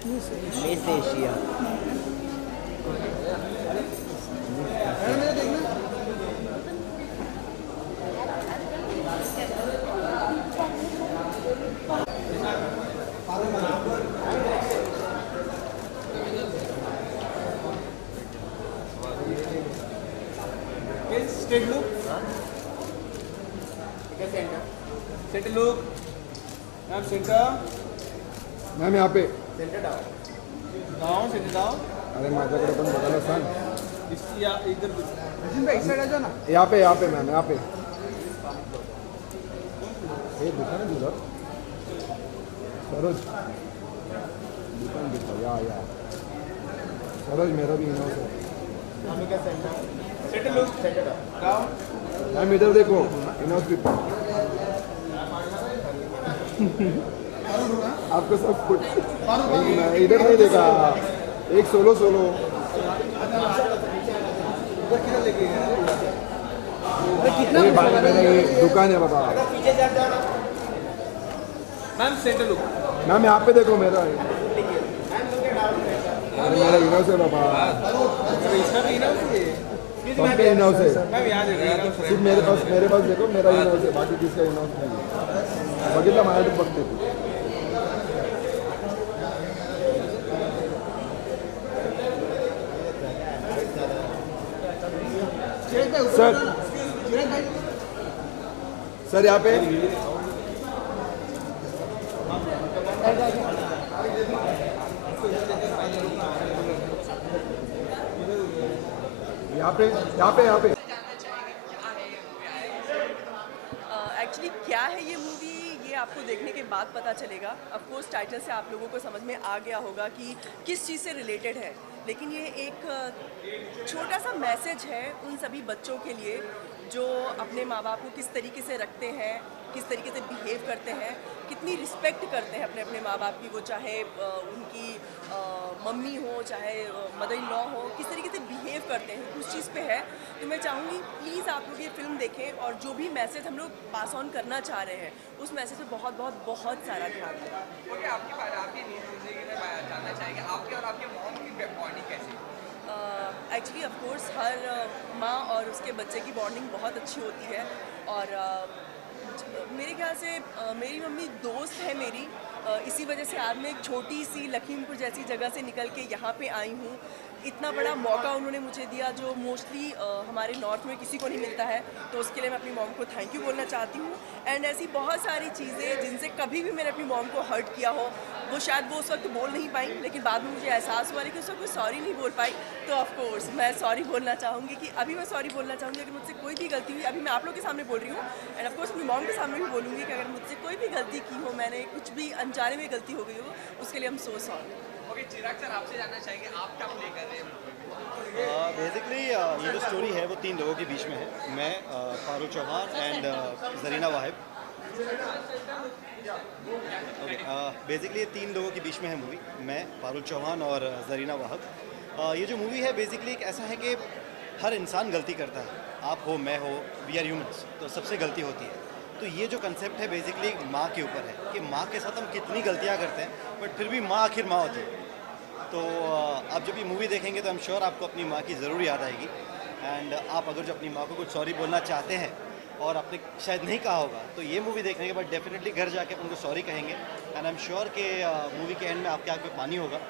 Miss Asia. Straight look, centre, centre look ma'am, centre ma'am यहाँ पे centre down, down centre down. अरे माझ्याकडे पण बघा ना सांग या इधर इस साइड आ जाओ ना। यहाँ पे मैम यहाँ पे ये दुकान है उधर सरोज दुकान दिखा या सरोज मेरा भी इनोस है centre, centre look, centre down. Ma'am इधर देखो इनोस भी आपको सब कुछ इधर नहीं देखा एक सोलो कितना मेरा ये दुकान है बाबा पीछे से जाओ ना मैम, सेंटर लुक मैम यहाँ पे देखो मेरा अरे मेरा इनोस है बाबा इसका भी इनफ है, सबके इनोस है मैम याद है सिर्फ मेरे पास देखो मेरा इनोस है बाकी किसका इनोस नहीं है बघितला माझ्याकडे बघते तू सर यहाँ पे यहाँ पे एक्चुअली क्या है ये मूवी, ये आपको देखने के बाद पता चलेगा। ऑफ कोर्स टाइटल से आप लोगों को समझ में आ गया होगा कि किस चीज़ से रिलेटेड है, लेकिन ये एक छोटा सा मैसेज है उन सभी बच्चों के लिए जो अपने माँ बाप को किस तरीके से रखते हैं, किस तरीके से बिहेव करते हैं, कितनी रिस्पेक्ट करते हैं अपने अपने माँ बाप की, वो चाहे उनकी मम्मी हो चाहे मदर इन लॉ हो, किस तरीके से बिहेव करते हैं उस चीज़ पे है। तो मैं चाहूँगी प्लीज़ आप लोग ये फिल्म देखें और जो भी मैसेज हम लोग पास ऑन करना चाह रहे हैं उस मैसेज पे बहुत बहुत बहुत सारा ध्यान दें। ओके, आपकी न्यूज़ जानना चाहेंगे आपके और आपके मॉम की बॉन्डिंग कैसी? एक्चुअली ऑफ कोर्स हर माँ और उसके बच्चे की बॉन्डिंग बहुत अच्छी होती है और मेरे ख्याल से मेरी मम्मी दोस्त है मेरी, इसी वजह से आज मैं एक छोटी सी लखीमपुर जैसी जगह से निकल के यहाँ पे आई हूँ। इतना बड़ा मौका उन्होंने मुझे दिया जो मोस्टली हमारे नॉर्थ में किसी को नहीं मिलता है, तो उसके लिए मैं अपनी मॉम को थैंक यू बोलना चाहती हूँ। एंड ऐसी बहुत सारी चीज़ें जिनसे कभी भी मैंने अपनी मॉम को हर्ट किया हो, वो शायद वो उस वक्त बोल नहीं पाई, लेकिन बाद में मुझे एहसास हुआ कि उस वक्त वो सॉरी नहीं बोल पाई। तो ऑफ कोर्स मैं सॉरी बोलना चाहूँगी कि अभी मैं सॉरी बोलना चाहूँगी अगर मुझसे कोई भी गलती हुई। अभी मैं आप लोग के सामने बोल रही हूँ एंड ऑफ कोर्स अपनी मॉम के सामने भी बोलूँगी कि अगर मुझसे कोई भी गलती की हो, मैंने कुछ भी अनजाने में गलती हो गई हो, उसके लिए हम सो सॉरी। ओके, चिराग सर आपसे जानना चाहेंगे आप क्या प्ले कर रहे हैं? बेसिकली ये जो स्टोरी है वो 3 लोगों के बीच में है। मैं फारूक चौहान एंड जरीना वाहिब। बेसिकली ये 3 लोगों के बीच में है मूवी, मैं फारूक चौहान और जरीना वाहिब। ये जो मूवी है बेसिकली एक ऐसा है कि हर इंसान गलती करता है, आप हो मैं हो, वी आर ह्यूमंस, तो सबसे गलती होती है। तो ये जो कंसेप्ट है बेसिकली माँ के ऊपर है कि माँ के साथ हम कितनी गलतियाँ करते हैं बट फिर भी माँ आखिर माँ होती है। तो आप जब ये मूवी देखेंगे तो आई एम श्योर आपको अपनी माँ की ज़रूर याद आएगी। एंड आप अगर जो अपनी माँ को कुछ सॉरी बोलना चाहते हैं और आपने शायद नहीं कहा होगा तो ये मूवी देखने के बाद डेफिनेटली घर जाके उनको सॉरी कहेंगे। एंड आई एम श्योर कि मूवी के एंड में आपके आँख में पानी होगा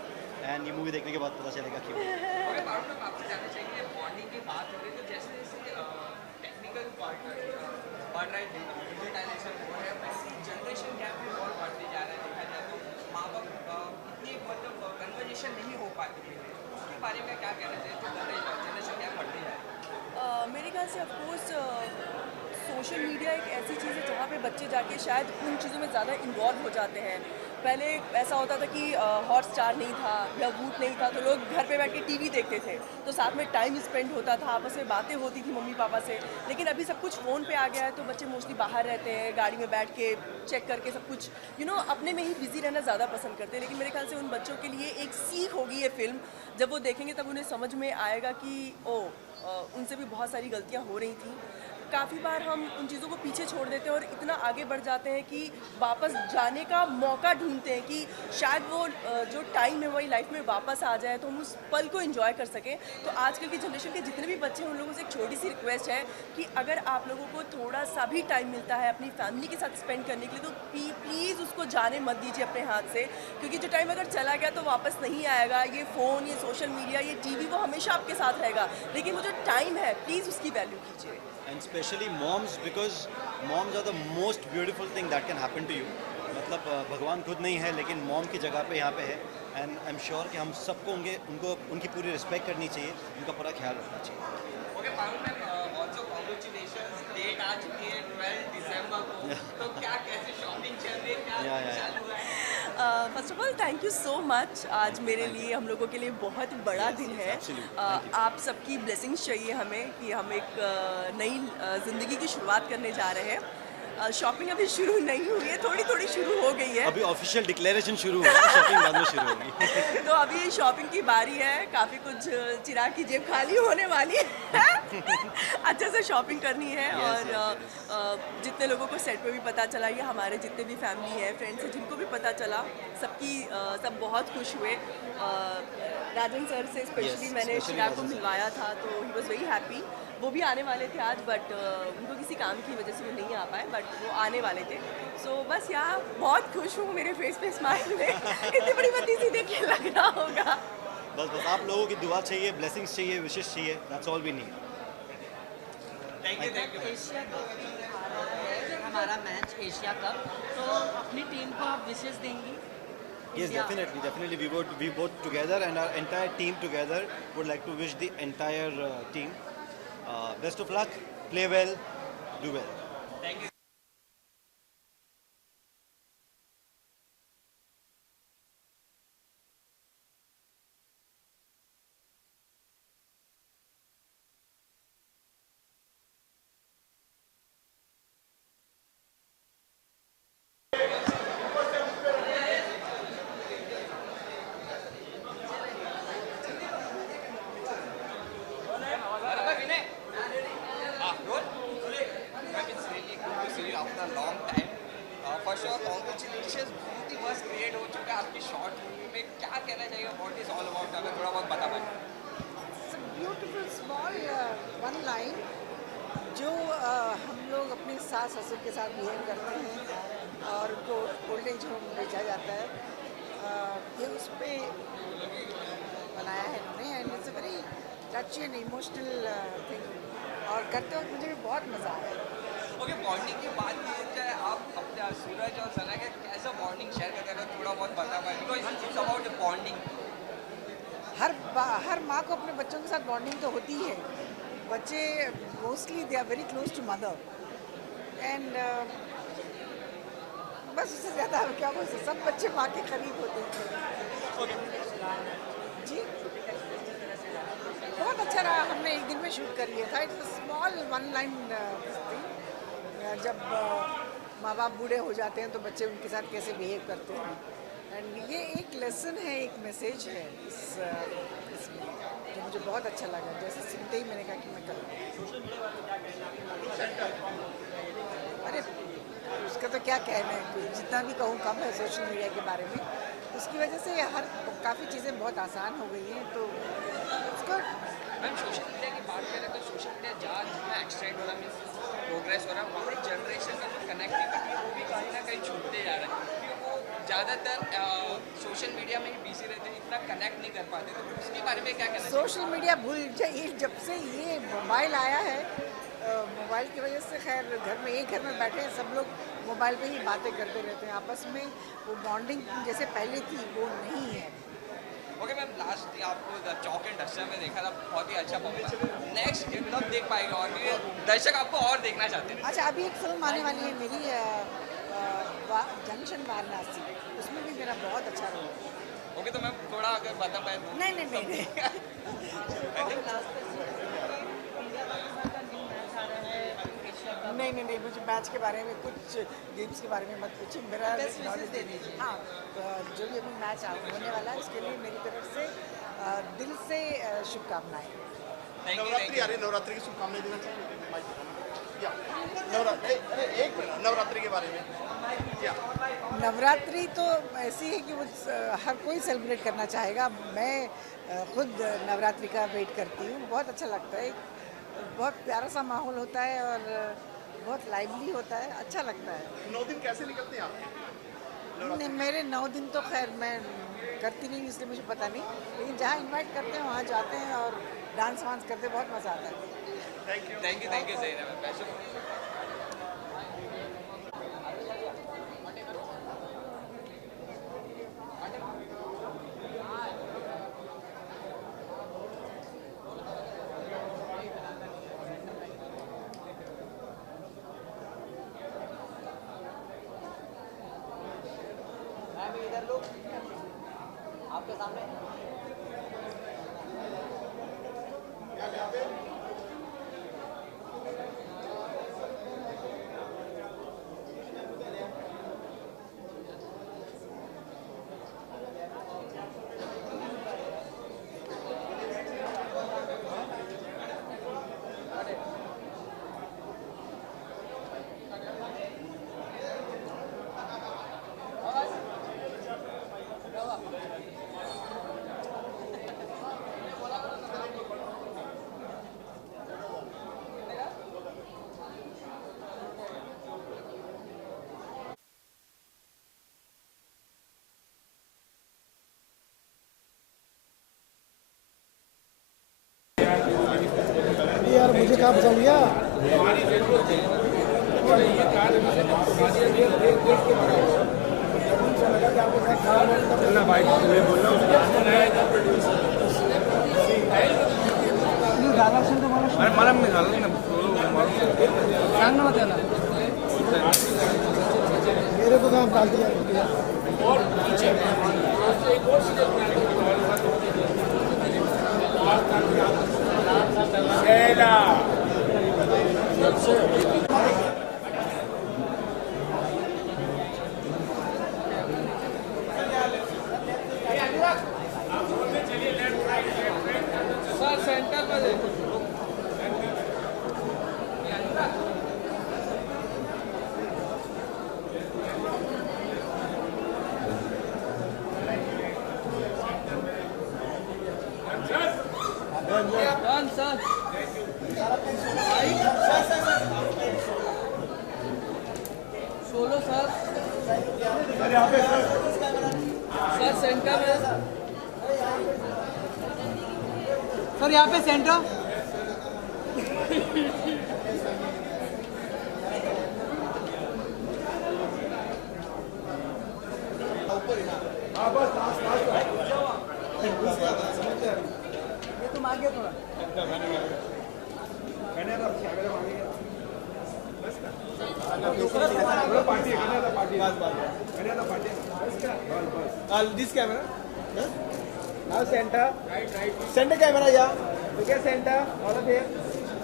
एंड ये मूवी देखने के बाद पता चलेगा क्यों। ओके, फारूक साहब आपसे जानना चाहेंगे बॉन्डिंग की बात हो रही है तो जैसे जैसे टेक्निकल पार्ट बढ़ रहा है, डिजिटलाइजेशन हो रहा है, वैसे जनरेशन गैप भी और बढ़ते जा रहा है। देखा जाए तो माँ बाप इतनी मतलब कन्वर्जेशन नहीं हो पाती है, उसके बारे में क्या कहना चाहिए जो जनरेशन गैप बढ़ते जा रहा है? मेरे ख्याल से ऑफकोर्स सोशल मीडिया एक ऐसी चीज़ है जहाँ पे बच्चे जाके शायद उन चीज़ों में ज़्यादा इन्वॉल्व हो जाते हैं। पहले ऐसा होता था कि हॉटस्टार नहीं था या वूट नहीं था तो लोग घर पे बैठ के टीवी देखते थे, तो साथ में टाइम स्पेंड होता था, आपस में बातें होती थी मम्मी पापा से। लेकिन अभी सब कुछ फ़ोन पे आ गया है तो बच्चे मोस्टली बाहर रहते हैं, गाड़ी में बैठ के चेक करके सब कुछ अपने में ही बिजी रहना ज़्यादा पसंद करते हैं। लेकिन मेरे ख्याल से उन बच्चों के लिए एक सीख होगी ये फिल्म, जब वो देखेंगे तब उन्हें समझ में आएगा कि उनसे भी बहुत सारी गलतियाँ हो रही थी। काफ़ी बार हम उन चीज़ों को पीछे छोड़ देते हैं और इतना आगे बढ़ जाते हैं कि वापस जाने का मौका ढूंढते हैं कि शायद वो जो टाइम है वही लाइफ में वापस आ जाए तो हम उस पल को एंजॉय कर सकें। तो आजकल की जनरेशन के जितने भी बच्चे हैं उन लोगों से एक छोटी सी रिक्वेस्ट है कि अगर आप लोगों को थोड़ा सा भी टाइम मिलता है अपनी फैमिली के साथ स्पेंड करने के लिए तो प्लीज़ उसको जाने मत दीजिए अपने हाथ से, क्योंकि जो टाइम अगर चला गया तो वापस नहीं आएगा। ये फ़ोन, ये सोशल मीडिया, ये टीवी वो हमेशा आपके साथ रहेगा, लेकिन वो जो टाइम है प्लीज़ उसकी वैल्यू कीजिए। And specially moms, because moms are the most beautiful thing that can happen to you. मतलब भगवान खुद नहीं है लेकिन मॉम की जगह पे यहाँ पे है, एंड आई एम श्योर कि हम सबको उनको उनकी पूरी रिस्पेक्ट करनी चाहिए, उनका पूरा ख्याल रखना चाहिए। Okay Parul ma'am, also congratulations, date आ चुकी है 12 दिसंबर को, तो क्या कैसे शॉपिंग चल रही है, क्या चालू है? First of all thank you so much. आज मेरे लिए, हम लोगों के लिए बहुत बड़ा दिन है। आप सबकी ब्लेसिंग्स चाहिए हमें कि हम एक नई ज़िंदगी की शुरुआत करने जा रहे हैं। शॉपिंग अभी शुरू नहीं हुई है, थोड़ी थोड़ी शुरू हो गई है। अभी ऑफिशियल डिक्लेरेशन शुरू हुआ है, शॉपिंग बाद में शुरू होगी। तो अभी शॉपिंग की बारी है, काफ़ी कुछ चिराग की जेब खाली होने वाली है। अच्छे से शॉपिंग करनी है। और जितने लोगों को सेट पे भी पता चला, ये हमारे जितने भी फैमिली है, फ्रेंड्स हैं, जिनको भी पता चला, सब बहुत खुश हुए। राजन सर से स्पेशली मैंने चिराग को मिलवाया था तो ही वॉज वेरी हैप्पी। वो भी आने वाले थे आज, बट उनको किसी काम की वजह से वो नहीं आ पाए, बट वो आने वाले थे। सो बस यहाँ बहुत खुश हूँ, मेरे फेस पे स्माइल में इतनी बड़ी भतीजी देख के लग रहा होगा। बस आप लोगों की दुआ चाहिए, ब्लेसिंग्स चाहिए, विशेष चाहिए, that's all we need. Thank you. Asia cup भी आ रहा है, हमारा मैच एशिया कप, तो अपनी टीम को आप विशेष देंगी? Yes, definitely. We both together and our entire team together would like to wish the entire team best of luck, play well, do well. Thank you. after a long time. For sure, congratulations, बहुत ही बस create हो चुका है आपकी short movie में। क्या कहना चाहिए, व्हाट इज ऑल अबाउट, अगर थोड़ा बहुत बता पाए? It's a beautiful small one line जो हम लोग अपने सास ससुर के साथ बिहेव करते हैं और उनको ओल्ड एज होम भेजा जाता है। ये उस पर बनाया है इन्होंने, and it's a very टची and emotional thing, और करते वक्त मुझे बहुत मज़ा आया। ओके, बॉन्डिंग की बात की जाए, आप अपने सूरज और सना का कैसा बॉन्डिंग शेयर करते हैं, थोड़ा बहुत बता पाए, बिकॉज इट्स अबाउट बॉन्डिंग। हर माँ को अपने बच्चों के साथ बॉन्डिंग तो होती है। बच्चे mostly they are very close to mother, and बस उससे ज़्यादा हम क्या बोल सकते, सब बच्चे माँ के करीब होते हैं। जी बहुत अच्छा रहा, हमने एक दिन में शूट कर लिया था। It's small one line thing. जब माँ बाप बूढ़े हो जाते हैं तो बच्चे उनके साथ कैसे बिहेव करते हैं, एंड ये एक लेसन है, एक मैसेज है इसमें, जो मुझे बहुत अच्छा लगा। जैसे सुनते ही मैंने कहा कि मैं करूँ। अरे उसका तो क्या कहना है, जितना भी कहूँ कम है सोशल मीडिया के बारे में। उसकी वजह से काफ़ी चीज़ें बहुत आसान हो गई हैं, तो उसको मैम सोशल मीडिया की बात करें तो सोशल मीडिया जहाँ जितना एक्सटेंड हो रहा है, प्रोग्रेस हो रहा है, हमारी जनरेशन का जो कनेक्टिविटी है वो भी कहीं ना कहीं छूटते जा रहा है, क्योंकि वो ज़्यादातर सोशल मीडिया में ही बिजी रहते हैं, इतना कनेक्ट नहीं कर पाते। तो उसके बारे में क्या कहना चाहिए? सोशल मीडिया भूल जाइए, जब से ये मोबाइल आया है, मोबाइल की वजह से खैर घर में बैठे हैं सब लोग, मोबाइल पे ही बातें करते रहते हैं आपस में। वो बॉन्डिंग जैसे पहले थी वो नहीं है। ओके मैम, लास्ट आपको चौक एंड डस्टर में देखा था, बहुत ही अच्छा परफॉर्मेंस। नेक्स्ट कब देख पाएगा, और भी दर्शक आपको और देखना चाहते हैं? अच्छा, अभी एक फिल्म आने वाली है मेरी, जंक्शन वाराणसी, उसमें भी मेरा बहुत अच्छा रोल है। ओके, तो मैम थोड़ा अगर बता पाए तो। नहीं नहीं, मुझे मैच के बारे में, कुछ गेम्स के बारे में मत पूछिए, मेरा नॉलेज दे दीजिए। हाँ, जो भी अभी मैच होने वाला है उसके लिए मेरी तरफ से दिल से शुभकामनाएं। Thank you. नवरात्रि की शुभकामनाएं देना चाहिए। नवरात्रि के बारे में या नवरात्रि तो ऐसी है कि वो हर कोई सेलिब्रेट करना चाहेगा। मैं खुद नवरात्रि का वेट करती हूँ, बहुत अच्छा लगता है। बहुत प्यारा सा माहौल होता है और बहुत लाइवली होता है, अच्छा लगता है। 9 दिन कैसे निकलते हैं आपके? नहीं, मेरे 9 दिन तो खैर मैं करती नहीं, इसलिए मुझे पता नहीं, लेकिन जहाँ इनवाइट करते हैं वहाँ जाते हैं और डांस वांस करते हैं, बहुत मज़ा आता है। Thank you Zarina. इधर लोग आपके सामने यार मुझे कहाँ फंसा लिया। अरे मला मी झालं ना सांग ना त्याला मेरे को काम डाल दिया। सर सेंटर मध्ये done sir solo sir sir centre में सर यहाँ पे सेंटर तुम आगे थोड़ा This camera. Now center. Center camera, yeah. Look at center. All of here.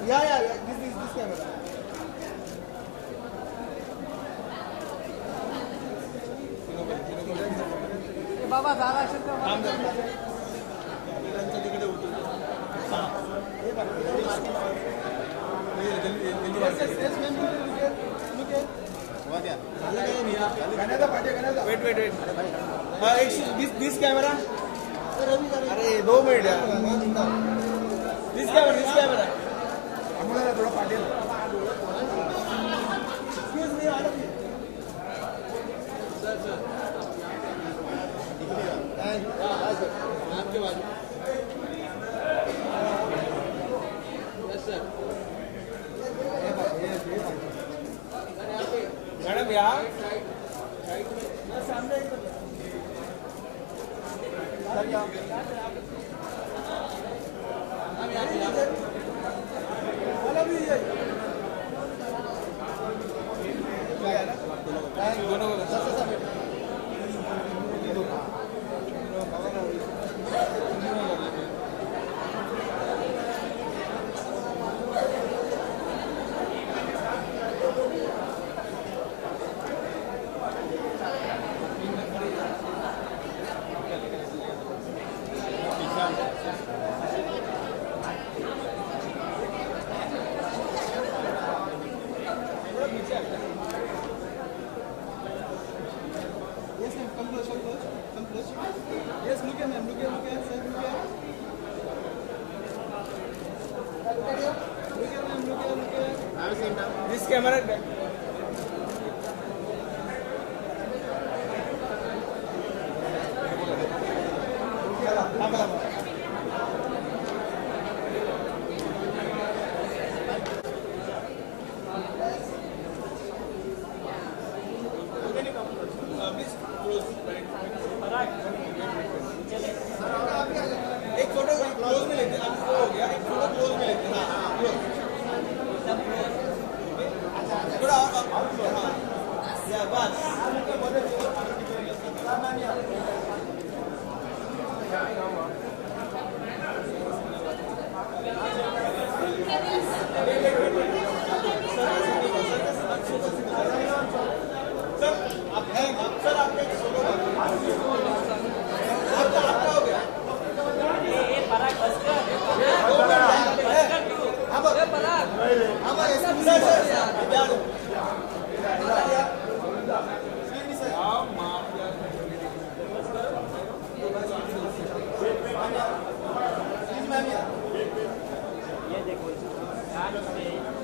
Yeah. This camera. बाबा झाला असेल तर Wait. This camera. अरे 2 मिनट यार. This camera. हमारा थोड़ा party. Excuse me, all of you. Sir. आपके बाद. Yes sir. मैडम यार सामने सर यहाँ This camera. एक फोटो क्लोज में लेते हैं, अब वो हो गया, एक फोटो क्लोज में लेते हैं, हाँ क्लोज, थोड़ा और हाँ, या बस सर आपके सोलो आपका हो गया ये देखो